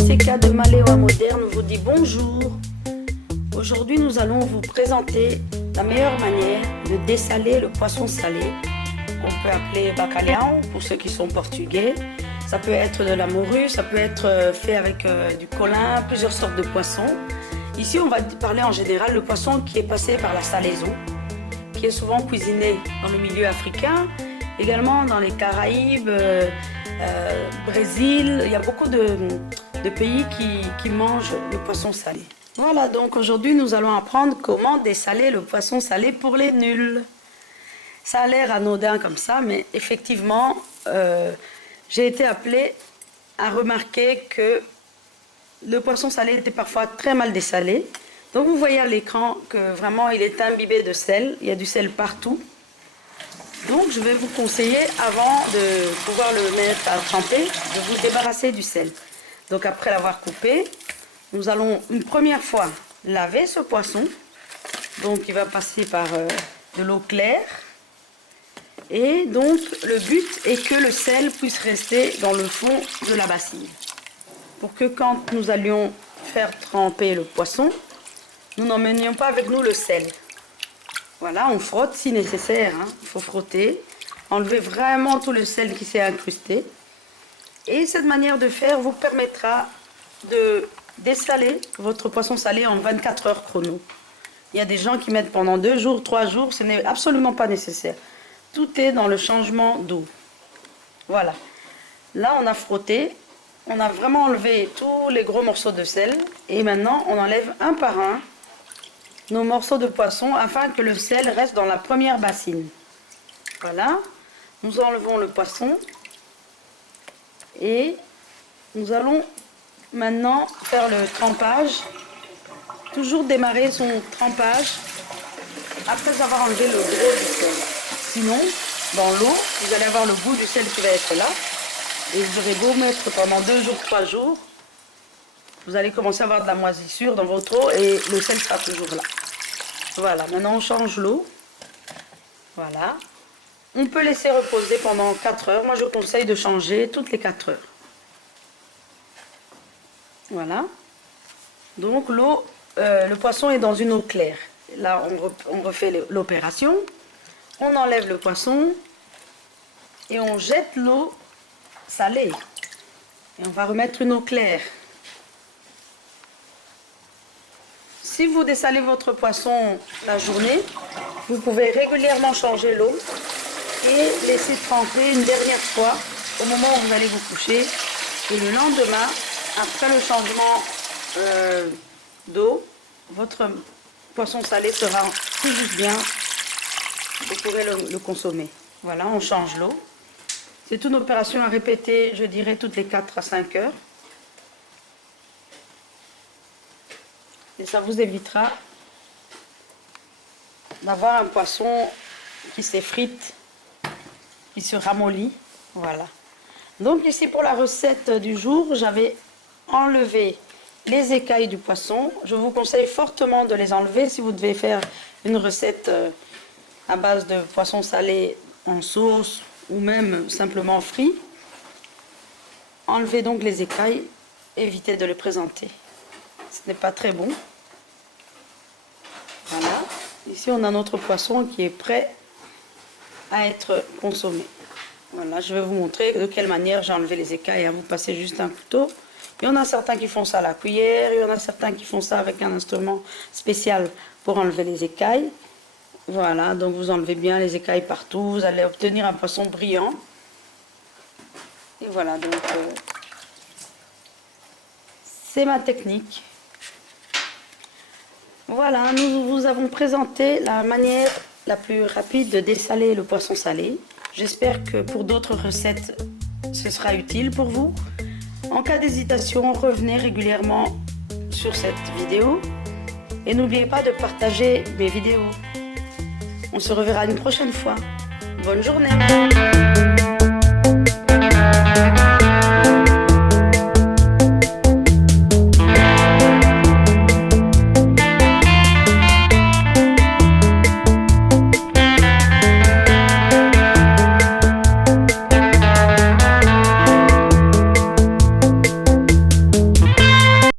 Fonseca de Maléoa Moderne vous dit bonjour. Aujourd'hui, nous allons vous présenter la meilleure manière de dessaler le poisson salé. On peut appeler bacalhau pour ceux qui sont portugais. Ça peut être de la morue, ça peut être fait avec du colin, plusieurs sortes de poissons. Ici, on va parler en général le poisson qui est passé par la salaison, qui est souvent cuisiné dans le milieu africain, également dans les Caraïbes, Brésil. Il y a beaucoup de pays qui mangent le poisson salé. Voilà, donc aujourd'hui nous allons apprendre comment dessaler le poisson salé pour les nuls. Ça a l'air anodin comme ça, mais effectivement, j'ai été appelée à remarquer que le poisson salé était parfois très mal dessalé. Donc vous voyez à l'écran que vraiment il est imbibé de sel, il y a du sel partout. Donc je vais vous conseiller, avant de pouvoir le mettre à tremper, de vous débarrasser du sel. Donc après l'avoir coupé, nous allons une première fois laver ce poisson. Donc il va passer par de l'eau claire. Et donc le but est que le sel puisse rester dans le fond de la bassine. Pour que quand nous allions faire tremper le poisson, nous n'emmenions pas avec nous le sel. Voilà, on frotte si nécessaire, hein. Il faut frotter, enlever vraiment tout le sel qui s'est incrusté. Et cette manière de faire vous permettra de dessaler votre poisson salé en 24 heures chrono. Il y a des gens qui mettent pendant 2 jours, 3 jours, ce n'est absolument pas nécessaire. Tout est dans le changement d'eau. Voilà. Là, on a frotté. On a vraiment enlevé tous les gros morceaux de sel et maintenant on enlève un par un nos morceaux de poisson afin que le sel reste dans la première bassine. Voilà, nous enlevons le poisson et nous allons maintenant faire le trempage. Toujours démarrer son trempage après avoir enlevé le gros du sel. Sinon, dans l'eau, vous allez avoir le goût du sel qui va être là. Et vous aurez beau mettre pendant 2 jours, 3 jours, vous allez commencer à avoir de la moisissure dans votre eau et le sel sera toujours là. Voilà, maintenant on change l'eau. Voilà. On peut laisser reposer pendant 4 heures. Moi je conseille de changer toutes les 4 heures. Voilà. Donc l'eau, le poisson est dans une eau claire. Là on refait l'opération. On enlève le poisson et on jette l'eau salée. Et on va remettre une eau claire. Si vous dessalez votre poisson la journée, vous pouvez régulièrement changer l'eau et laisser tremper une dernière fois au moment où vous allez vous coucher. Et le lendemain, après le changement d'eau, votre poisson salé sera tout juste bien. Vous pourrez le consommer. Voilà, on change l'eau. C'est une opération à répéter, je dirais, toutes les 4 à 5 heures. Et ça vous évitera d'avoir un poisson qui s'effrite, qui se ramollit. Voilà. Donc ici pour la recette du jour, j'avais enlevé les écailles du poisson. Je vous conseille fortement de les enlever si vous devez faire une recette à base de poisson salé en sauce ou même simplement frit. Enlevez donc les écailles, évitez de les présenter. Ce n'est pas très bon. Voilà. Ici on a notre poisson qui est prêt à être consommé. Voilà, je vais vous montrer de quelle manière j'ai enlevé les écailles. Vous passez juste un couteau. Il y en a certains qui font ça à la cuillère, il y en a certains qui font ça avec un instrument spécial pour enlever les écailles. Voilà, donc vous enlevez bien les écailles partout, vous allez obtenir un poisson brillant. Et voilà, donc c'est ma technique. Voilà, nous vous avons présenté la manière la plus rapide de dessaler le poisson salé. J'espère que pour d'autres recettes, ce sera utile pour vous. En cas d'hésitation, revenez régulièrement sur cette vidéo. Et n'oubliez pas de partager mes vidéos. On se reverra une prochaine fois. Bonne journée!